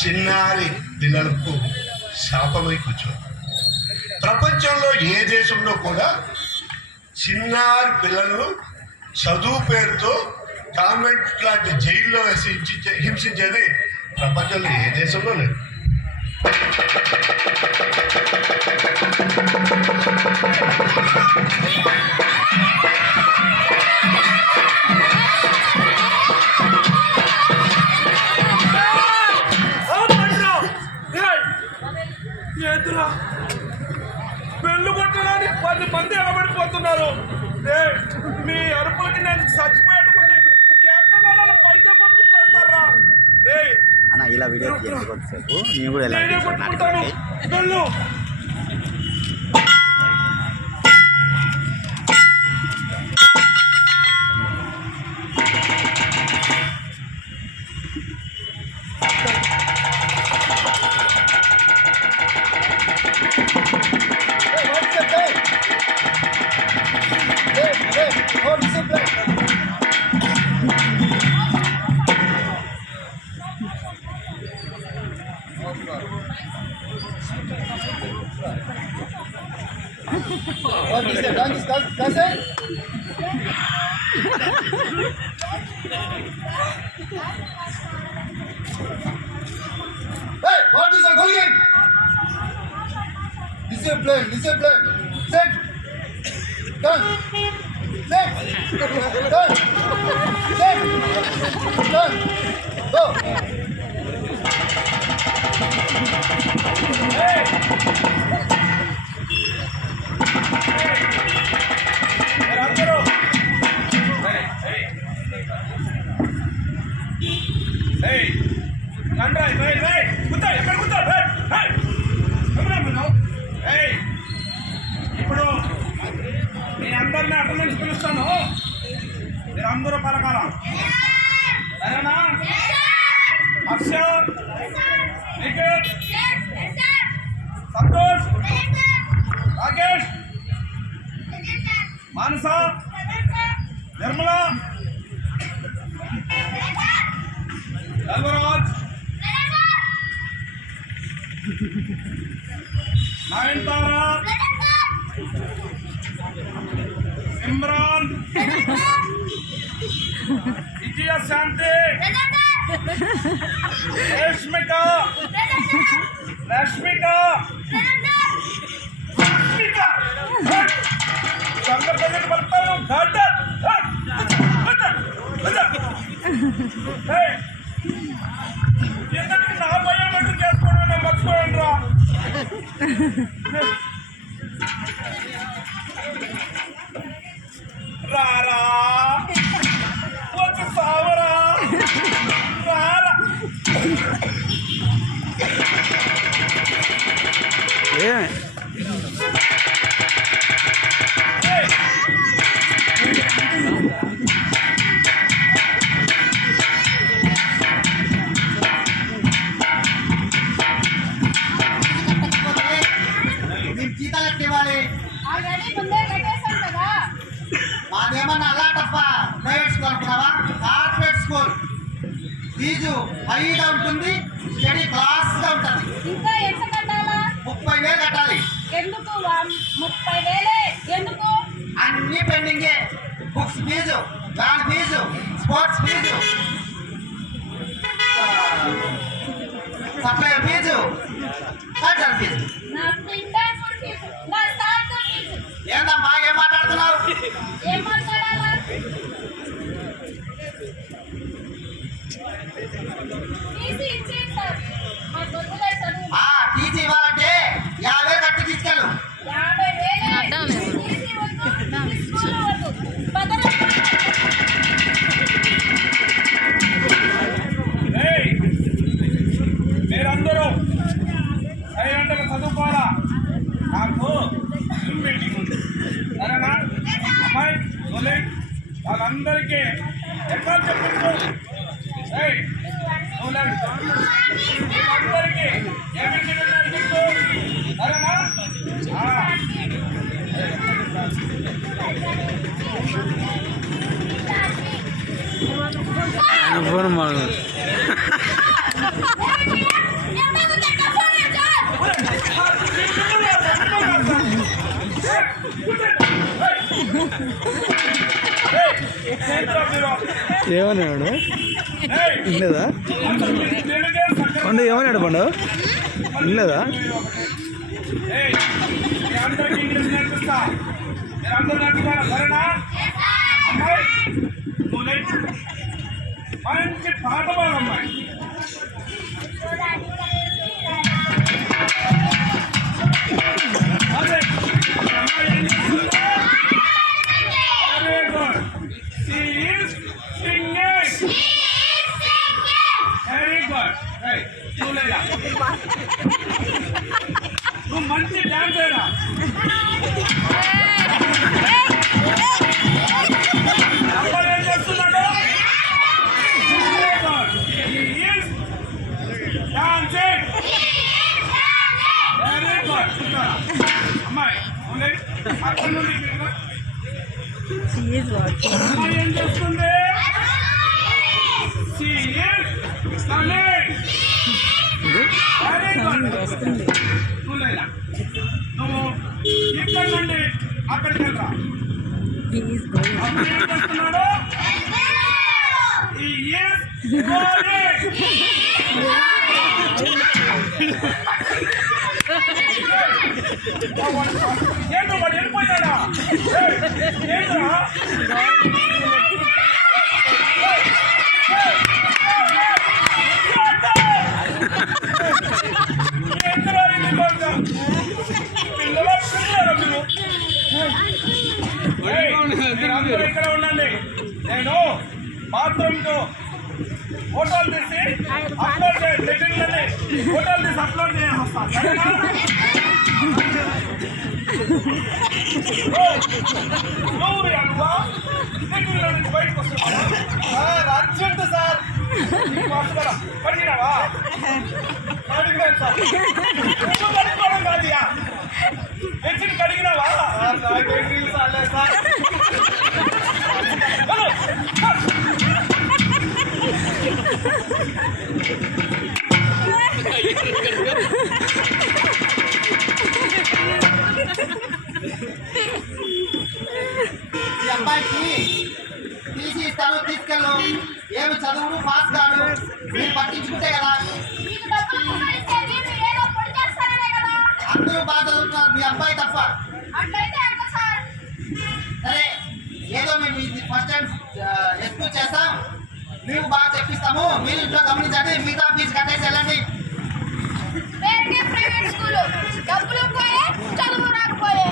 చిన్నారి పిల్లలకు శాపమై కూర్చోండి. ప్రపంచంలో ఏ దేశంలో కూడా చిన్నారి పిల్లలను చదువు పేరుతో కాన్వెంట్ లాంటి జైల్లో హింసించేది ప్రపంచంలో ఏ దేశంలో లేదు. పెళ్ళు కొట్టడానికి 10 మంది ఎగబడిపోతున్నారు. మీ అరుపులకి నేను చచ్చిపోయేట్టుకుంటే పైకి పంపించేస్తారా? అన్న ఇలా వీడియో కొద్దిసేపు నేను కూడా నేనే కొట్టుకుంటాను. వెళ్ళు. Hey, what is the goal game? Discipline. Set. Done. Set. Done. Set. Done. Go. Hey. ఇప్పుడు మీ అందరినీ అటెండెన్స్ పిలుస్తాను. మీరు అందరూ పలకాల. సరేనా? హర్ష, నిఖిత్, సంతోష్, రాకేష్, మానస, నిర్మల, ధర్మరాజ్, నయనతార, ఇమ్రాన్, విజయ శాంతి, రష్మిక, సంగతి పడతాను. ఎందుకు నా బయోమెట్రిక్ చేసుకోవడం నేను మర్చిపోయాను రా. రారా వచ్చి సావరా. రారా జీతాలు ఇవ్వాలి. మాదేమన్నా అలా తప్ప ప్రైవేట్ స్కూల్ అనుకున్నావా? కార్పొరేట్ స్కూల్ ఫీజు హైగా ఉంటుంది, స్టడీ క్లాస్గా ఉంటుంది. 30,000 కట్టాలి. ఎందుకు 30,000? ఎందుకు? అన్ని పెండింగే. Books fees, van fees, sports fees, supply fees, cultural fees. ఏందమ్మా ఏం మాట్లాడుతున్నావు? ఏం మాట్లాడాలా? టీసీ ఇవ్వాలంటే 50,000 కట్టి తీసుకెళ్ళు. 50,000 మీరందరూ 5 గంటలకు చదువుకోవాలా. నాకు జూమ్ మీటింగ్ ఉంది. సరేనా? అమ్మాయి వాళ్ళందరికీ ఎట్లా చెప్పించు. అందరికీ ఏమిటి చెప్తూ సరేనా? ఫోన్ ఏంట్రా మీరు? ఏమన్నాడు ఏయ్, వినలేదా అసలు మీకు తెలుగే సగం. పండు ఏమన్నాడు పండు వినలేదా ఏయ్, మీ అందరికీ ఇంగ్లీష్ నేర్పిస్తా. మీరందరూ నేర్చుకోవాలి, సరేనా? అమ్మాయి, నువ్వు నేర్చు. మంచి పాట పాడు అమ్మాయి. అదే, అమ్మాయి ఏం చేస్తుంది? Very good. She is singing. Very good. Right. నువ్వు లేదా? నువ్వు మంచి డాన్స్ అయినా అబ్బాయి ఏం చేస్తున్నాడు? Very good. He is dancing. Very good. చూస్తారా? అమ్మాయి నువ్వు లేడు? అక్కడ నుండి ఇక్కడికి రా. అమ్మాయి ఏం చేస్తుంది? She is running. Very good. నువ్వు లేదా? నువ్వు ఇక్కడ నుండి అక్కడికి వెళ్ళరా. అప్పుడు ఏం చేస్తున్నాడు? He is going. ఏంటో వాడు వెళ్ళిపోయాడా? ఏంట్రా? ఏంట్రా ఇది కొంచెం? పిల్లలా పిల్లరా మీరు? ఏయ్, మీరందరూ ఇక్కడ ఉండండి. నేను బాత్రూమ్కు ఫోటోలు తీసి అప్లోడ్ చేయాలి. సెట్టింగ్లని ఫోటోలు తీసి అప్లోడ్ చేయాలి వస్తాను, సరేనా? నువ్వు అల్వా సెట్టింగ్లో నుంచి బయటకు వస్తున్నా సార్. Urgent sir. వస్తున్నారా? కడిగినావా? కడిగినాను సార్. నువ్వు కడుక్కోవడం కాదుయా, తెచ్చి కడిగినావా? నాకేం తెలుసు అలే సార్. Hello sir. ఈ అబ్బాయికి తీసి ఇస్తాను, తీసుకెళ్ళు. ఏమి చదువును పాస్ కాదు, మీరు పట్టించుకుంటే కదా. మీకు డబ్బులు పురమాయిస్తే మీరు ఏదో పొడి చేస్తారనే కదా. అందరూ బాగా చదువుతున్నారు, మీ అబ్బాయి తప్ప. అట్లయితే ఎంత సార్? సరే, ఏదో మేము ఇది ఫస్ట్ టైం ఎక్స్క్యూజ్ చేస్తాం, మీకు బాగా తెప్పిస్తాము. మీరు ఇంట్లో గమనించండి, మిగతా ఫీజు కట్టేసి వెళ్ళండి. పేరుకే ప్రైవేట్ స్కూలు, డబ్బులు పోయే, చదువు రాకపోయే.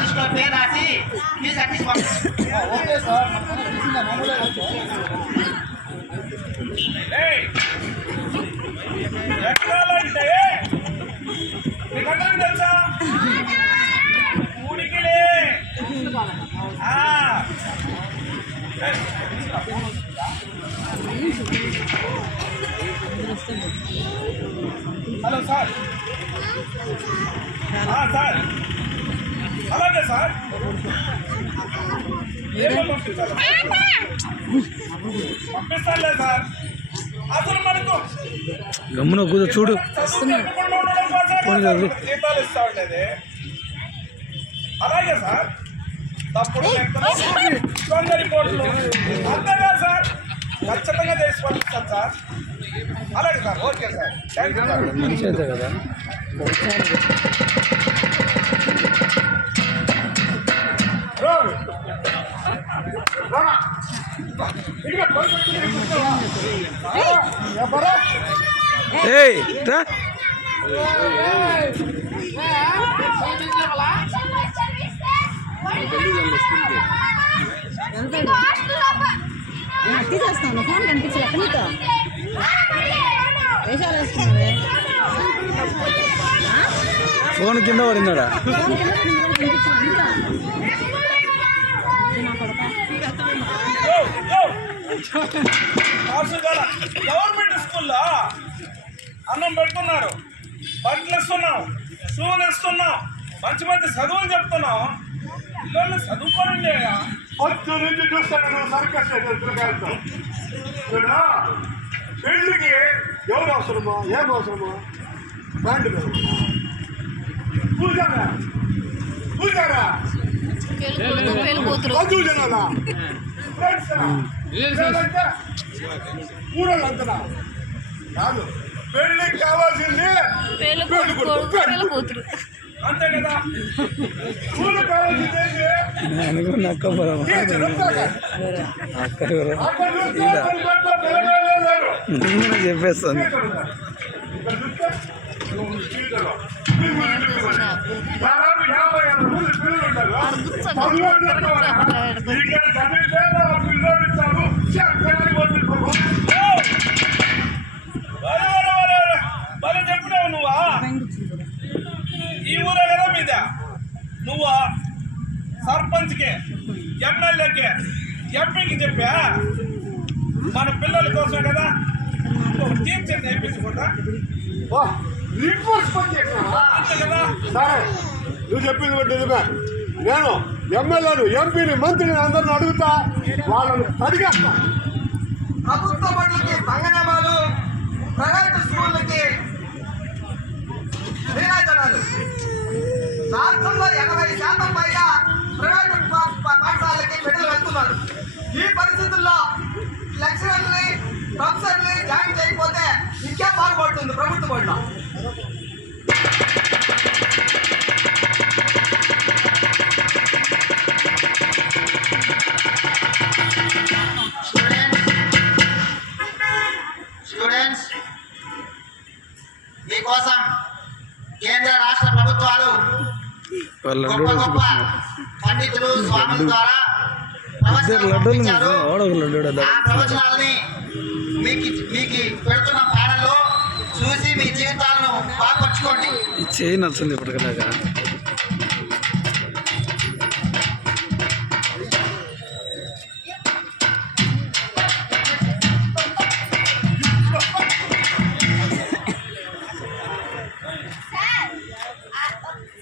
లిస్టులో పేరు రాసి ఫీజు కట్టేసి పంపిస్తాం. Okay sir. ఏయ్, ఎక్కాలంటే మీకందరికీ తెలుసా? ఊడికిలే. ఏయ్, హలో సార్. సార్, అలాగే సార్. ఏమో పంపించాలి. పంపిస్తానులే సార్. అసలు మనకు గమ్మున కూర్చో చూడు చదువు చెప్పకుండా ఉండడం కోసమే కదా మనకు జీతాలు ఇస్తా ఉండేది. అలాగే సార్. తప్పుడు లెక్కలు, దొంగ రిపోర్ట్లు అంతేగా సార్. ఖచ్చితంగా చేసి పంపిస్తాను సార్. అలాగే sir. Okay sir. Thank you sir. మనిషి అయితే కదా ఏయ్ రా తీసేస్తాను. ఫోన్ కనిపించలేక నీతో వేషాలు వేస్తున్నావే. ఫోన్ కింద పడిందాడా గవర్నమెంట్ స్కూల్లో అన్నం పెడుతున్నారు, బట్టలు ఇస్తున్నాం, షూలు ఇస్తున్నాం, మంచి మంచి చదువులు చెప్తున్నాం. పిల్లల్ని చదువుకోరండి. పొద్దు నుంచి చూస్తాను నువ్వు సర్కస్ పిల్లకాయలతో. పెళ్లికి ఎవరు అవసరమో ఏం అవసరమో బ్యాండ్ పూజ చూసారా చదువు జనాలా ఫ్రెండ్స్ లేదంటే ఊరోళ్ళంతనా కాదు పెళ్ళికి కావాల్సింది పెళ్లి కూతురు అంతే కదా. ఊరు కావాల్సింది చెప్పేస్తాను. దాదాపు 50 మంది పిల్లలు ఉంటారు. భలే చెప్పినావు నువ్వా. ఈ ఊరే కదా మీద నువ్వు సర్పంచ్కి, ఎమ్మెల్యేకి, ఎంపీకి చెప్పా మన పిల్లల కోసం కదా ఒక టీచర్ నేర్పించకుండా అంతే కదా. సరే నువ్వు చెప్పింది బట్టి నిజమే. నేను ఎమ్మెల్యేలు, ఎంపీని, మంత్రిని అందరిని అడుగుతా, వాళ్ళని అడిగేస్తా. ప్రభుత్వ బడులకి సంగనామాలు, ప్రైవేటు స్కూళ్ళకి నీరాజనాలు. రాష్ట్రంలో 80% పైగా ప్రైవేటు పాఠశాలకి బిడ్డలు వెళ్తున్నారు. ఈ పరిస్థితుల్లో లెక్చరర్ని, ప్రొఫెసర్ని జాయిన్ చేయకపోతే ఇంకే బాగుపడుతుంది ప్రభుత్వ బడిలో. స్టూడెంట్స్, మీకోసం కేంద్ర రాష్ట్ర ప్రభుత్వాలు గొప్ప గొప్ప పండితులు, స్వాముల ద్వారా ఆ ప్రవచనాలని మీకు పెడుతున్న ప్యానల్లో చూసి మీ జీవితాలను బాగుపరచుకోండి. చేయి నచ్చింది ఇప్పటికలాగా.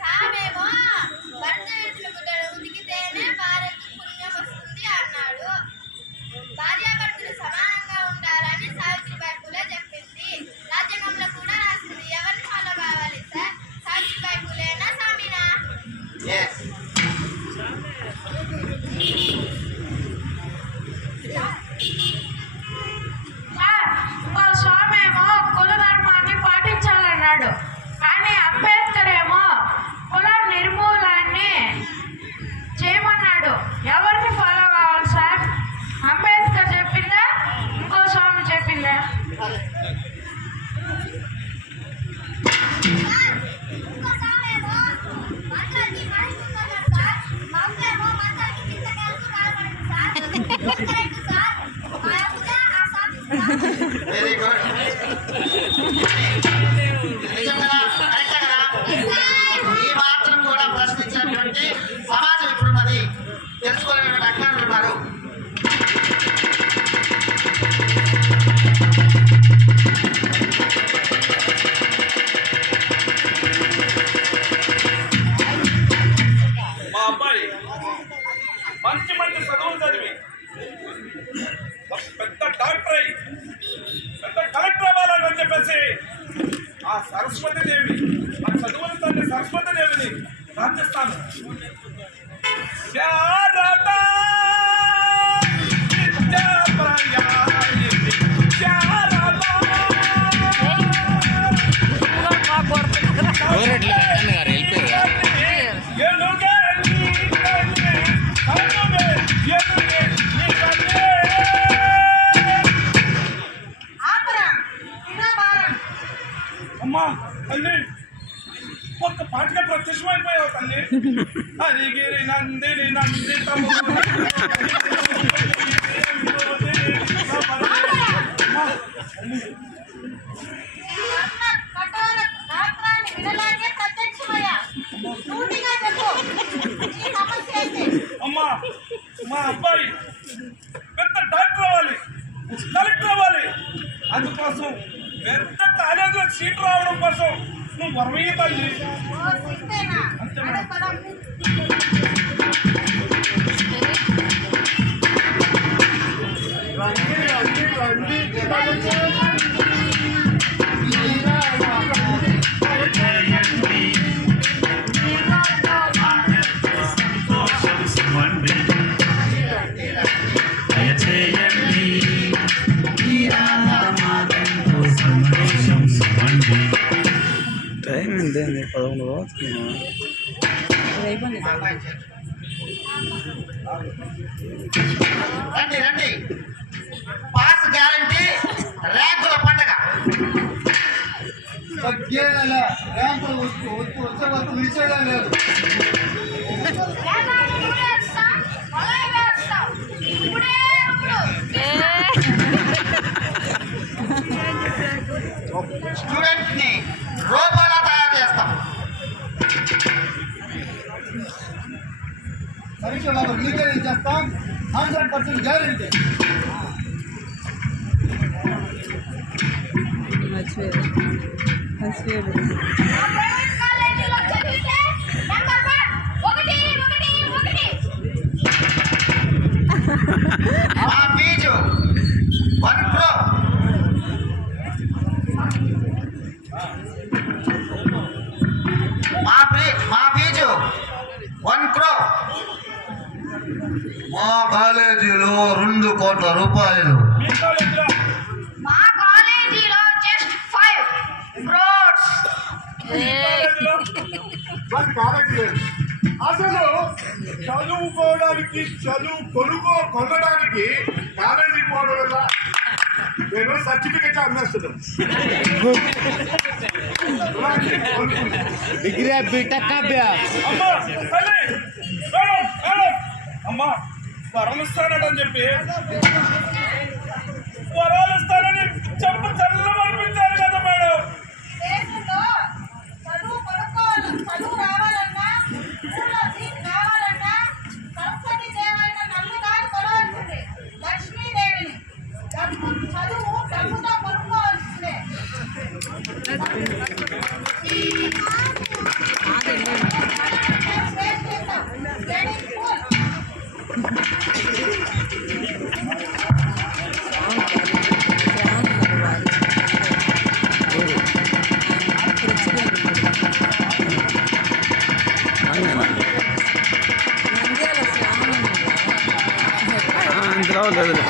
సామేమో భర్త వేసిన గుడ్డలు ఉతికితేనే భార్యకి పుణ్యం వస్తుంది అన్నాడు. భార్యాభర్తలు సమానంగా ఉండాలని సావిత్రిబాయి పూలే చెప్పింది. రాజ్యాంగంలో కూడా రాసింది. ఎవరిని ఫాలో కావాలి సార్? సావిత్రిబాయి పూలేనా, సామినా? స్వామి ఏమో కుల ధర్మాన్ని పాటించాలన్నాడు, కానీ అంబేద్కర్ ఏమో కుల నిర్మూలనాన్ని చేయమన్నాడు. ఎవరిని ఫాలో కావాలి సార్? అంబేద్కర్ చెప్పిందా, ఇంకో స్వామి చెప్పిందా? ఇంకో సామేమో మంత్రానికి మహిళ సార్, మంత్రేమో మంత్రానికి చింతకాయలకు రాబడింది సార్. Correct sir. ఆ సామి వెరీ గుడ్. ఈ మాత్రం కూడా ప్రశ్నించినటువంటి సమాజం ఇప్పుడున్నది. తెలుసుకోలేని అజ్ఞానులు ఉన్నారు. మా అబ్బాయి మంచి మంచి చదువులు చదివి ఒక పెద్ద డాక్టర్ అయ్యి పెద్ద కలెక్టర్ అవ్వాలని చెప్పేసి ఆ సరస్వతి దేవి, ఆ చదువుల తల్లి సరస్వతి దేవిని ప్రార్థిస్తాను. శారదా విద్యాప్రయాయిని శారదా. అమ్మా తల్లి, ఒక్క పాటగా ప్రత్యక్షమైపోయావు తల్లి. హరిగిరి నందిని నందితము కఠోర శాస్త్రాన్ని వినలాగే ప్రత్యక్షమయ్యా. సూటిగా చెప్పు, ఈ సమస్య ఏంటి? అమ్మా మా అబ్బాయి పెద్ద డాక్టర్ అవ్వాలి, కలెక్టర్ అవ్వాలి. అందుకోసం పెద్ద కాలేజీలో సీట్ రావడం కోసం నువ్వు వరమయ్య తల్లి. ఓ సిద్ధేనా? అదే పదం. దేని 11 రండి రండి, పాస్ గ్యారంటీ, ర్యాంకుల పండగ. తగ్గేలా ర్యాంకులు వచ్చే వరకు నిలిచేదే లేదు. స్టూడెంట్ ని రోబోలా తయారు చేస్తాం. పరీక్షలో రిలీజ్ చేస్తాం, 100% గ్యారెంటీ. మా ఫీజు 1 crore. మా ఫీజు 1 crore. మా కాలేజీలో 2 కోట్ల రూపాయలు. మీ కాలేజీలో మా కాలేజీలో జస్ట్ 5 crores. మీ కాలేజీలో వాటి కాలేజీ లేదు. అసలు చదువుకోవడానికి కొనడానికి కాలేజీ పోవడం వల్ల నేను సర్టిఫికెట్ అమ్మేస్తున్నాను. డిగ్రీ బీటెక్ అమ్మా తల్లి, మేడం మేడం, అమ్మా వరం ఇస్తానని చెప్పి వరాలు ఇస్తానని చెప్పు చల్లమనిపించారు కదా మేడం. దేశంలో చదువు కొనుక్కోవాలి, చదువు రావాలన్నా, ఊళ్ళో సీట్ కావాలన్నా సరస్వతి దేవైన నన్ను కాదు కొలవాల్సిందే, లక్ష్మీదేవిని. చదువు డబ్బుతో కొనుక్కోవాల్సిందే. అందులో లేదు